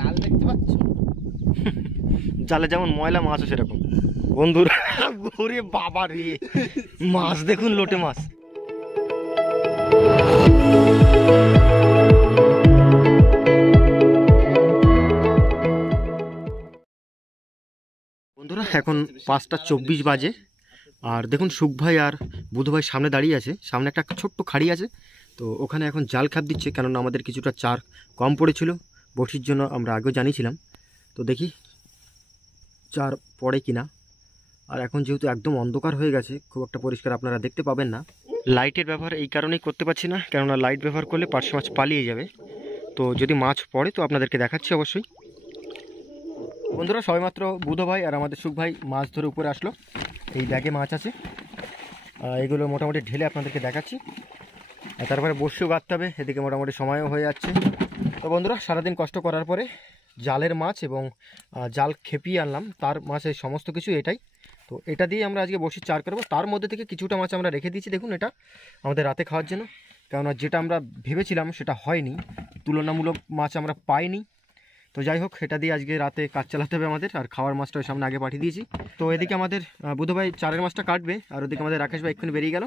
জাল দেখতে পাচ্ছ? জালে যেমন ময়লা মাছও সেরকম বন্ধুরা। ওরে বাবা রে, মাছ দেখুন, লোটে মাছ। বন্ধুরা এখন 5:24 বাজে, আর দেখুন সুখ ভাই আর বুধ ভাই সামনে দাঁড়িয়ে আছে। সামনে একটা ছোট্ট খাড়ি আছে, তো ওখানে এখন জাল খাপ দিচ্ছে, কেননা আমাদের কিছুটা চার কম পড়েছিল বড়শির জন্য, আমরা আগেও জানিয়েছিলাম। তো দেখি চার পড়ে কিনা। আর এখন যেহেতু একদম অন্ধকার হয়ে গেছে, খুব একটা পরিষ্কার আপনারা দেখতে পাবেন না। লাইটের ব্যবহার এই কারণেই করতে পারছি না, কেননা লাইট ব্যবহার করলে পার্শে মাছ পালিয়ে যাবে। তো যদি মাছ পড়ে তো আপনাদেরকে দেখাচ্ছি অবশ্যই। বন্ধুরা সবেমাত্র বুধ ভাই আর আমাদের সুখ ভাই মাছ ধরে উপরে আসলো। এই ব্যাগে মাছ আছে, এগুলো মোটামুটি ঢেলে আপনাদেরকে দেখাচ্ছি। আর তারপরে বসেও গাঁথতে হবে, এদিকে মোটামুটি সময়ও হয়ে যাচ্ছে। তো বন্ধুরা সারাদিন কষ্ট করার পরে জালের মাছ এবং জাল খেপিয়ে আনলাম, তার মাছের সমস্ত কিছু এটাই। তো এটা দিয়ে আমরা আজকে বসে চার করবো। তার মধ্যে থেকে কিছুটা মাছ আমরা রেখে দিয়েছি, দেখুন এটা আমাদের রাতে খাওয়ার জন্য, কেননা যেটা আমরা ভেবেছিলাম সেটা হয়নি, তুলনামূলক মাছ আমরা পাইনি। তো যাই হোক, এটা দিয়ে আজকে রাতে কাজ চালাতে হবে আমাদের। আর খাওয়ার মাছটা ওই সামনে আগে পাঠিয়ে দিয়েছি। তো এদিকে আমাদের বুধ ভাই চারের মাছটা কাটবে, আর ওদিকে আমাদের রাকেশ ভাই এক্ষুনি বেরিয়ে গেল,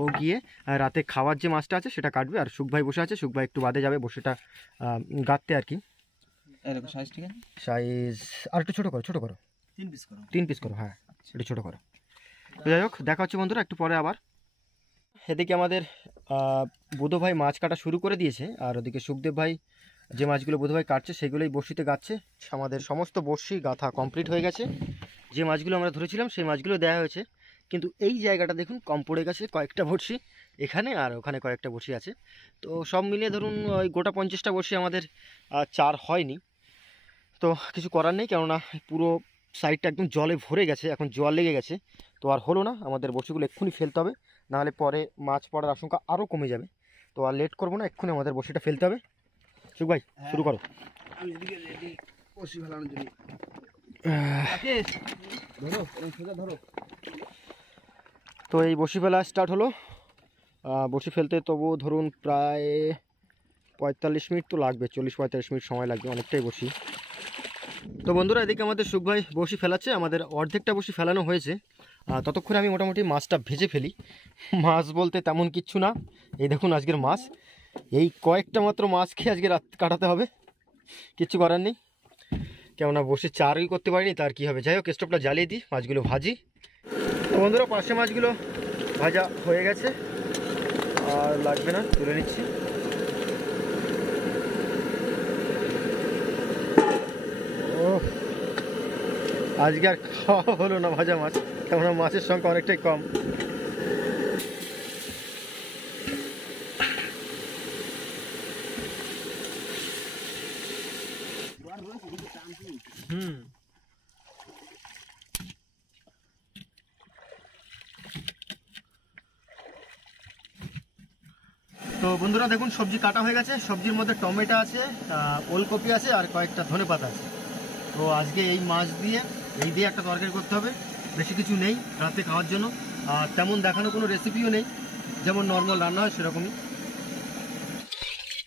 ও গিয়ে রাতে খাওয়ার যে মাছটা আছে সেটা কাটবে। আর সুখ ভাই বসে আছে, সুখ ভাই একটু বাদে যাবে বসেটা গাঁততে আর কি। সাইজ আর একটু ছোটো করো, ছোটো করো, 3 পিস করো, হ্যাঁ একটু ছোটো করো। তো যাই হোক, দেখা হচ্ছে বন্ধুরা একটু পরে আবার। এদিকে আমাদের বুধ ভাই মাছ কাটা শুরু করে দিয়েছে, আর ওদিকে সুখদেব ভাই যে মাছগুলো বুধ ভাই কাটছে সেগুলোই বড়শিতে গাচ্ছে। আমাদের সমস্ত বড়শি গাঁথা কমপ্লিট হয়ে গেছে। যে মাছগুলো আমরা ধরেছিলাম সেই মাছগুলো দেওয়া হয়েছে, কিন্তু এই জায়গাটা দেখুন কম পড়ে গেছে কয়েকটা বড়শি, এখানে আর ওখানে কয়েকটা বড়শি আছে। তো সব মিলিয়ে ধরুন ওই গোটা 50টা বড়শি আমাদের চার হয়নি। তো কিছু করার নেই, কেননা পুরো সাইডটা একদম জলে ভরে গেছে, এখন জল লেগে গেছে। তো আর হলো না, আমাদের বড়শিগুলো এক্ষুনি ফেলতে হবে, নাহলে পরে মাছ পড়ার আশঙ্কা আরও কমে যাবে। তো আর লেট করবো না, এক্ষুনি আমাদের বড়শিটা ফেলতে হবে। সুখ ভাই শুরু করো। আমি এদিকে রেডি বসি ফেলানোর জন্য। ধরো। তো এই বড়শি ফেলা স্টার্ট হলো। বড়শি ফেলতে তবু ধরুন প্রায় 45 মিনিট তো লাগবে, 40-45 মিনিট সময় লাগবে, অনেকটাই বড়শি। তো বন্ধুরা এদিকে আমাদের সুখ ভাই বড়শি ফেলাচ্ছে, আমাদের অর্ধেকটা বড়শি ফেলানো হয়েছে। ততক্ষণে আমি মোটামুটি মাছটা ভেজে ফেলি। মাছ বলতে তেমন কিচ্ছু না, এই দেখুন আজকের মাছ, এই কয়েকটা মাত্র মাছ খেয়ে আজকে রাত কাটাতে হবে, কিচ্ছু করার নেই। কেননা বসে চারই করতে পারিনি, তার কি হবে। যাই হোক, স্টোভটা জ্বালিয়ে দিই, মাছগুলো ভাজি। তো বন্ধুরা পাশে মাছগুলো ভাজা হয়ে গেছে, আর লাগবে না, তুলে নিচ্ছি। ও আজকে আর খাওয়া হলো না ভাজা মাছ, কেননা মাছের সংখ্যা অনেকটাই কম। তো বন্ধুরা দেখুন সবজি কাটা হয়ে গেছে, সবজির মধ্যে টমেটো আছে, ওলকপি আছে, আর কয়েকটা ধনেপাতা আছে। তো আজকে এই মাছ দিয়ে একটা তরকারি করতে হবে, বেশি কিছু নেই রাতে খাওয়ার জন্য। আর তেমন দেখানো কোনো রেসিপিও নেই, যেমন নর্মাল রান্না হয় সেরকমই।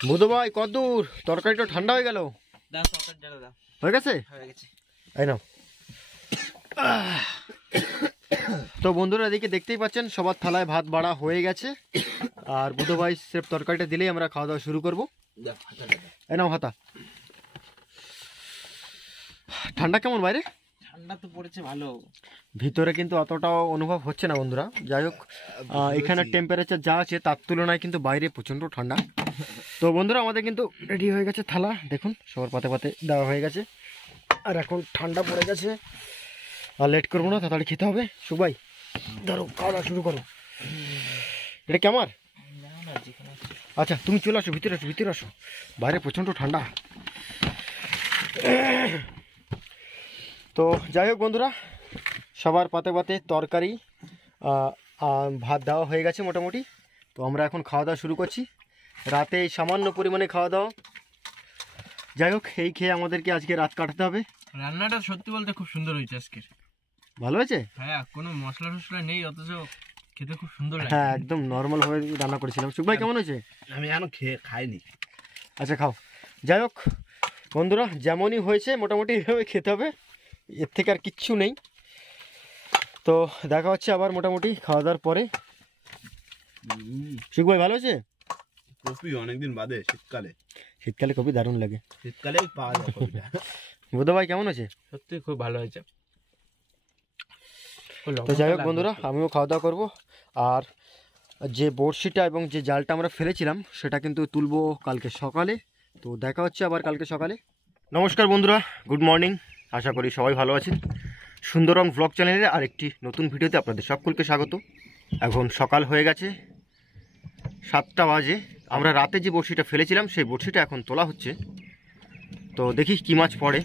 বুধ ভাই কতদূর? তরকারিটা ঠান্ডা হয়ে গেল, হয়ে গেছে, এই নাও। তো বন্ধুরা এদিকে দেখতেই পাচ্ছেন সবার থালায় ভাত বাড়া হয়ে গেছে, আর বুধ ভাই স্রেফ তরকারিটা দিলেই আমরা খাওয়া দাওয়া শুরু করবো। এই নাও হাতা। ঠান্ডা কেমন বাইরে? ঠান্ডা তো পড়েছে ভালো, ভিতরে কিন্তু অতটাও অনুভব হচ্ছে না বন্ধুরা। যাই হোক, এখানে টেম্পারেচার যা আছে তার তুলনায় কিন্তু বাইরে প্রচণ্ড ঠান্ডা। তো বন্ধুরা আমাদের কিন্তু রেডি হয়ে গেছে থালা, দেখুন সবার পাতে পাতে দেওয়া হয়ে গেছে। আর এখন ঠান্ডা পড়ে গেছে, আর লেট করবো না, তাড়াতাড়ি খেতে হবে। সুবাই ধরো, খাওয়া দাওয়া শুরু করো। এটা কি আমার? আচ্ছা তুমি চলে আসো, ভিতরে আসো, ভিতরে আসো, বাইরে প্রচণ্ড ঠান্ডা। তো যাই হোক বন্ধুরা, সবার পাতে পাতে তরকারি ভাত দেওয়া হয়ে গেছে মোটামুটি। তো আমরা এখন খাওয়া দাওয়া শুরু করছি, রাতে এই সামান্য পরিমাণে খাওয়া দাওয়া। যাই হোক, এই খেয়ে আমাদেরকে আজকে রাত কাটাতে হবে। রান্নাটা সত্যি বলতে খুব সুন্দর হয়েছে আজকের। ভালো হয়েছে? হ্যাঁ, কোনো মশলা টশলা নেই, অথচ খেতে খুব সুন্দর লাগে। হ্যাঁ একদম নর্মাল ভাবে রান্না করেছিলাম। সুখ ভাই কেমন হয়েছে? আমি এখনো খাইনি। আচ্ছা খাও। যাই হোক, বন্ধুরা যেমনই হয়েছে মোটামুটি এইভাবে খেতে হবে, এর থেকে আর কিচ্ছু নেই। তো দেখা হচ্ছে আবার মোটামুটি খাওয়া দাওয়ার পরে। শিখ ভাই ভালো আছে? কপি অনেকদিন বাদে শীতকালে। শীতকালে কপি দারুণ লাগে, শীতকালেই পাওয়া যায় কপিটা। বুধ ভাই কেমন আছে? সত্যি খুব ভালো হয়েছে। তো যাই হোক বন্ধুরা, আমিও খাওয়া দাওয়া করবো। আর যে বড়শিটা এবং যে জালটা আমরা ফেলেছিলাম সেটা কিন্তু তুলবো কালকে সকালে। তো দেখা হচ্ছে আবার কালকে সকালে। নমস্কার বন্ধুরা, গুড মর্নিং। আশা করি সবাই ভালো আছেন। সুন্দরং ব্লগ চ্যানেলের আরেকটি নতুন ভিডিওতে আপনাদের সকলকে স্বাগত। এখন সকাল হয়ে গেছে, 7টা বাজে। আমরা রাতে যে বড়শিটা ফেলেছিলাম সেই বড়শিটা এখন তোলা হচ্ছে। তো দেখি কী মাছ পড়ে।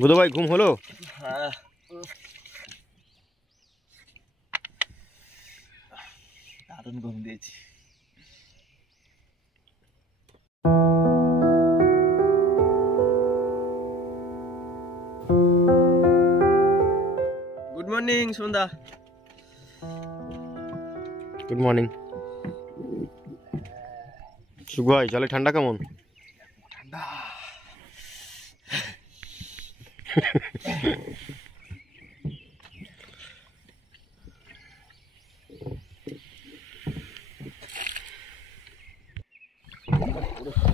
বুধ ভাই ঘুম হলো? দারুণ ঘুম দিয়েছি। গুড মর্নিং সন্ধ্যা। Good morning. সুখ ভাই জলে ঠান্ডা কেমন? ঠান্ডা।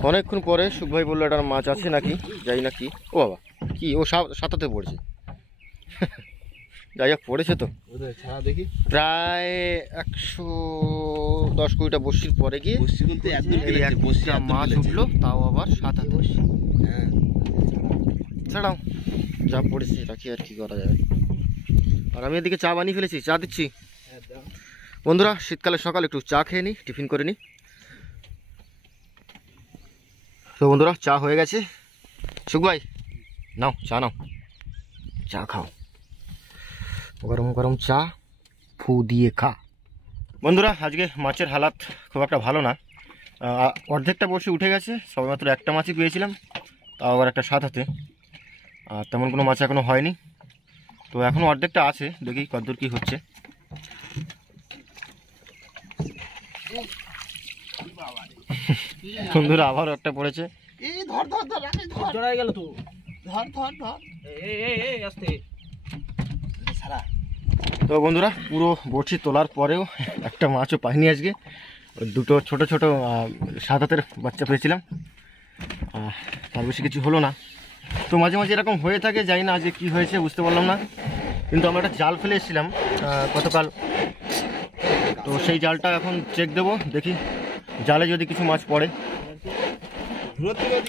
অনেকক্ষণ পরে সুখ ভাই বললো একটা মাছ আছে নাকি, যাই না কি। ও বাবা, কি ও সাঁতাতে পড়েছে? যাই হোক পড়েছে তো, ছাড়া দেখি প্রায় 110-20টা বড়শির পরে গিয়ে বসছি বলতে একদম এই একটা মাছ উঠলো, তাও আবার সাঁতাতে। হ্যাঁ ছাড়াও, যা পড়েছে রাখি, আর কি করা যাবে। আর আমি এদিকে চা বানিয়ে ফেলেছি, চা দিচ্ছি। বন্ধুরা শীতকালে সকাল একটু চা খেয়ে নিই, টিফিন করে নিই। তো বন্ধুরা চা হয়ে গেছে। সুখ ভাই নাও চা, নাও চা খাও, গরম গরম চা ফু দিয়ে খা। বন্ধুরা আজকে মাছের হালাত খুব একটা ভালো না। অর্ধেকটা বসে উঠে গেছে, সবেমাত্র একটা মাছই পেয়েছিলাম, তাও আবার একটা সাঁতাতে। আর তেমন কোনো মাছ এখনও হয়নি। তো এখনও অর্ধেকটা আছে, দেখি কতদূর কী হচ্ছে। বন্ধুরা আবার একটা পড়েছে। এই ধর ধর ধর ধর জড়াই গেল তো। ধর ধর ধর এই আস্তে। সারা। তো বন্ধুরা পুরো বড়শি তোলার পরেও একটা মাছও পাইনি আজকে। দুটো ছোট ছোট সাঁতাতের বাচ্চা পেয়েছিলাম, তার বেশি কিছু হলো না। তো মাঝে মাঝে এরকম হয়ে থাকে, জানি না আজকে কী হয়েছে বুঝতে পারলাম না। কিন্তু আমরা একটা জাল ফেলে এসেছিলাম গতকাল, তো সেই জালটা এখন চেক দেবো, দেখি জালে যদি কিছু মাছ পড়ে।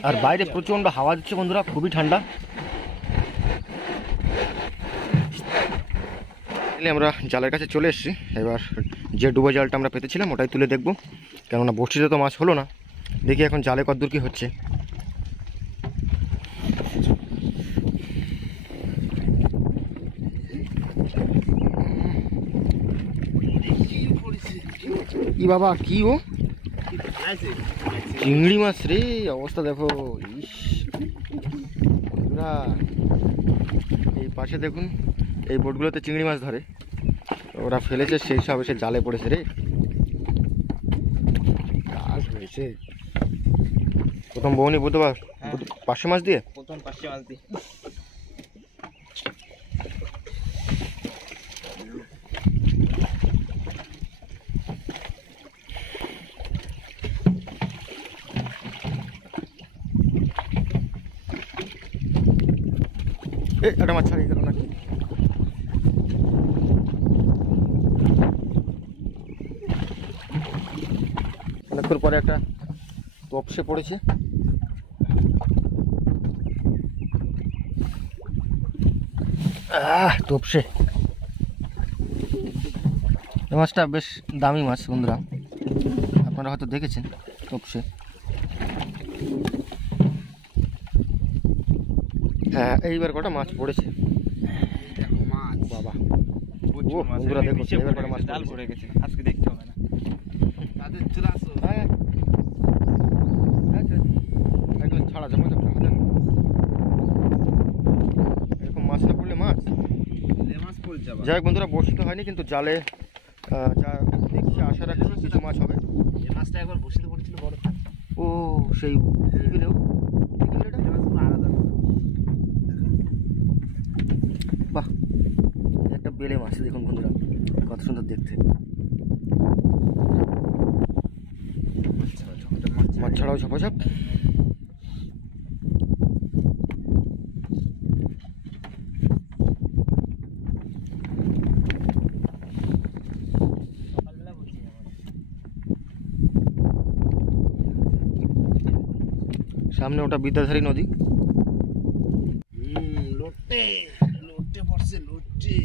আর বাইরে প্রচণ্ড হাওয়া দিচ্ছে বন্ধুরা, খুবই ঠান্ডা। আমরা জালের কাছে চলে এসেছি। এবার যে ডুবো জালটা আমরা পেতেছিলাম ওটাই তুলে দেখবো, কেননা বড়শিতে তো মাছ হলো না। দেখি এখন জালে কতদূর কি হচ্ছে। কি বাবা, কি ও চিংড়ি মাছ রে, অবস্থা দেখো। ইস এই পাশে দেখুন, এই বোটগুলোতে চিংড়ি মাছ ধরে, ওরা ফেলেছে সেই সব এসে জালে পড়েছে রে। কাজ হয়েছে প্রথম বউনি বুধবার পার্শে মাছ দিয়ে, প্রথম পাশে মাছ দি। একটা মাছ ছাড়িয়ে গেল নাকি। অনেকক্ষণ পরে একটা তপসে পড়েছে। তপসে এই মাছটা বেশ দামি মাছ বন্ধুরা, আপনারা হয়তো দেখেছেন। তপসে, হ্যাঁ এইবার কটা মাছ পড়েছে। বাবা ও বন্ধুরা দেখো, এবার কটা মাছ জাল পড়ে গেছে, আজকে দেখতে হবে না। তাদের চলে আসো। একদম ছাড়া যাবে, এরকম মাছ না পড়লে মাছ। মাছ পড়ে যাবে। যাই হোক বন্ধুরা, বড়শি তো হয়নি কিন্তু জালে যা দেখছি আশা রাখছি কিছু মাছ হবে। এই মাছটা একবার বসিতে পড়েছিল বড়। ও সেই বিলেও এটা আলাদা। বাহ, একটা বেলে মাছ দেখুন বন্ধুরা, কত সুন্দর দেখতে। মাছ ছাড়াও ঝপাঝপ। সামনে ওটা বিদ্যাধারী নদী। লোটে লোটে পড়ছে লোটে।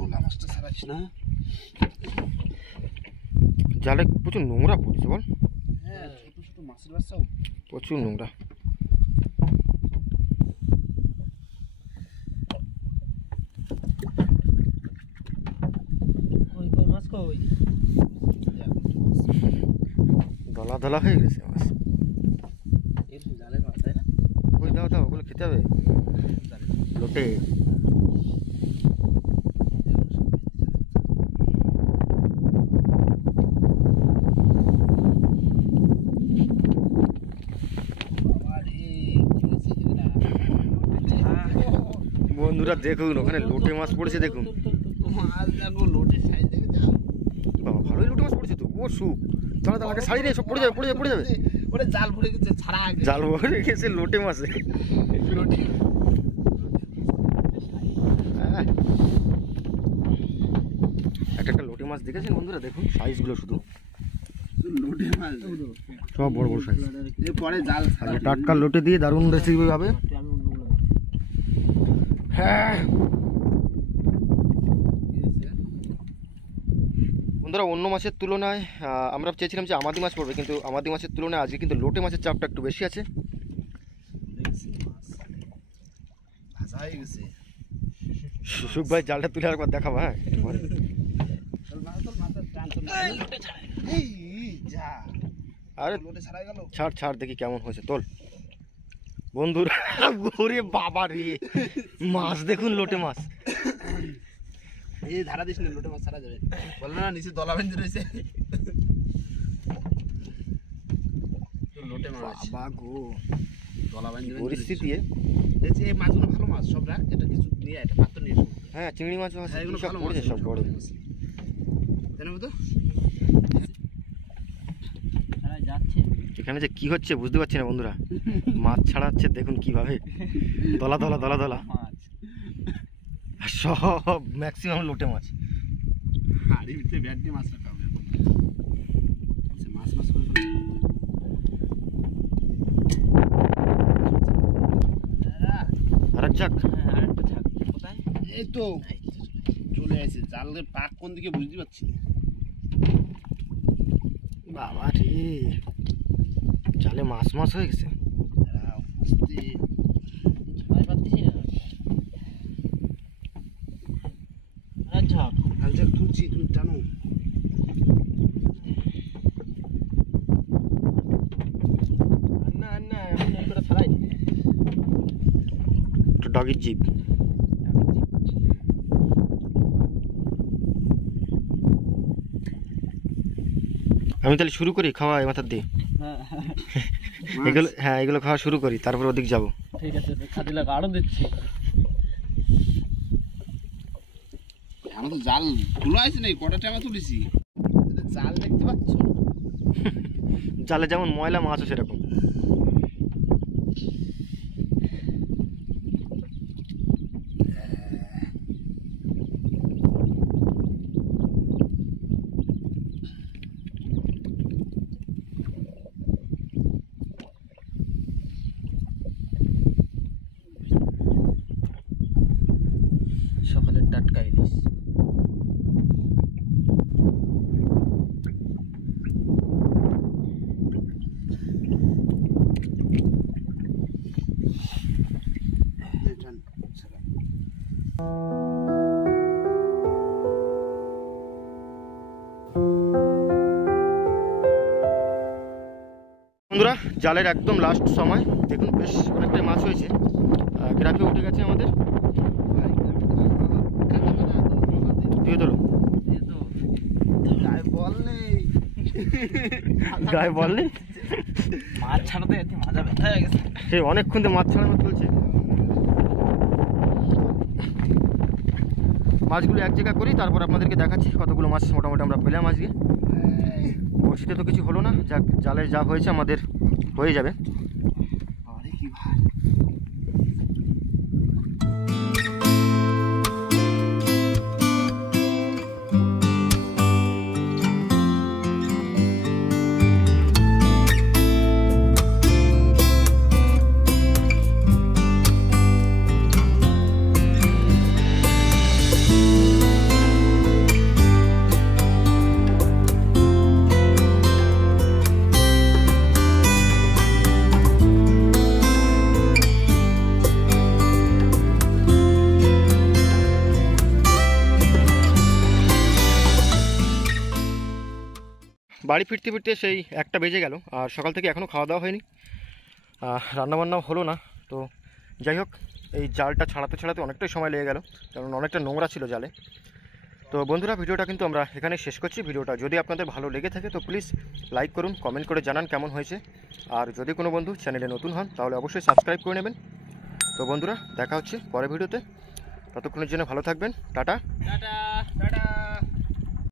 ওলা মাছটা ছাড়াচ্ছি না। জালে প্রচুর নোংরা পড়ছে বল। হ্যাঁ, ছোট ছোট মাছের বাচ্চাও প্রচুর নোংরা। দলা দলা হয়ে গেছে মাছ। জালের মাছ তাই না? ওই দাও দাও, ওগুলো খেতে হবে। লোটে বন্ধুরা দেখুন, ওখানে লোটে মাছ পড়েছে দেখুন। বাবা, ভালোই লোটে মাছ পড়েছে তো। ও সুখ, তাহলে তাহলে শাড়ি নেই, সব পড়ে যাবে পড়ে যাবে পড়ে যাবে। ওরে জাল ভরে গেছে ছাড়া আগে। জাল ভরে গেছে লোটে মাছে। একটা একটা লোটে মাছ দেখেছেন বন্ধুরা, দেখুন সাইজগুলো শুধু লোটে মাছ সব বড় বড় সাইজ। এরপরে জাল টাটকা লোটে দিয়ে দারুণ রেসিপি হবে। হ্যাঁ বন্ধুরা, অন্য মাছের তুলনায় আমরা চেয়েছিলাম যে আমাদি মাছ পড়বে, কিন্তু আমাদি মাছের তুলনায় আজকে কিন্তু লোটে মাছের চাপটা একটু বেশি আছে। ভাজা হয়ে গেছে। সুখ ভাই জালটা তুলে একবার দেখাবো। হ্যাঁ আরে ছাড় ছাড়, দেখি কেমন হয়েছে, তোল বন্ধুরা। ওরে বাবা রে, মাছ দেখুন, লোটে মাছ। এই ধারা দিস না, লোটে মাছ ছাড়া যাবে। বললো না নিচে দলা বেঁধে রয়েছে। লোটে মাছ বাবা গো, দলা বেঁধে পরিস্থিতি। দেখছি এই মাছগুলো ভালো মাছ, সব রাখ। এটা কিছু নিয়ে একটা পাত্র নিয়ে এসো। হ্যাঁ, চিংড়ি মাছ আছে, এগুলো সব ভালো পড়েছে, মাছ সব বড়। জানো তো এখানে যে কি হচ্ছে বুঝতে পারছি না বন্ধুরা। মাছ ছাড়াচ্ছে দেখুন কিভাবে, দলা দলা দলা দলা, সব ম্যাক্সিমাম লোটে মাছ। হাড়ির ভিতরে ব্যাট দিয়ে মাছ রাখা হবে। মাছ মাছ করে আরেক ঝাঁক। এই তো চলে আসে। জালের পাক কোন দিকে বুঝতে পারছি না। বাবা রে, জালে মাছ মাছ হয়ে গেছে। তুলছি, তুমি জানো ডগির জিপ। আমি তাহলে শুরু করি খাওয়া মাথার দিয়ে। এগুলো, হ্যাঁ এগুলো খাওয়া শুরু করি, তারপর ওদিক যাবো। ঠিক আছে, খাদিলা আরো দিচ্ছি। আমার তো জাল তোলা আছে নাই, কটা টাকা তুলেছি। জাল দেখতে পাচ্ছ, জালে যেমন ময়লা মাছও সেরকম। সকালের টাটকা ইলিশ। বন্ধুরা, জালের একদম লাস্ট সময় দেখুন, বেশ অনেকটাই মাছ হয়েছে। গ্রাফে উঠে গেছে আমাদের। দিয়ে তোলো। বল নেই গায়ে বল নেই মাছ ছাড়াতে যাচ্ছি মাজা ব্যথা হয়ে গেছে সেই অনেকক্ষণ তো মাছ ছাড়ানো চলছে মাছগুলো এক জায়গা করি তারপর আপনাদেরকে দেখাচ্ছি কতগুলো মাছ মোটামুটি আমরা পেলাম আজকে বড়শিতে তো কিছু হলো না যাক জালে যা হয়েছে আমাদের হয়ে যাবে আরে কি ভাই বাড়ি ফিরতে ফিরতে সেই 1টা বেজে গেল আর সকাল থেকে এখনও খাওয়া দাওয়া হয়নি রান্নাবান্নাও হলো না তো যাই হোক এই জালটা ছাড়াতে অনেকটাই সময় লেগে গেল কারণ অনেকটা নোংরা ছিল জালে তো বন্ধুরা ভিডিওটা কিন্তু আমরা এখানে শেষ করছি ভিডিওটা যদি আপনাদের ভালো লেগে থাকে তো প্লিজ লাইক করুন কমেন্ট করে জানান কেমন হয়েছে আর যদি কোনো বন্ধু চ্যানেলে নতুন হন তাহলে অবশ্যই সাবস্ক্রাইব করে নেবেন তো বন্ধুরা দেখা হচ্ছে পরের ভিডিওতে ততক্ষণের জন্য ভালো থাকবেন টাটা টাটা টাটা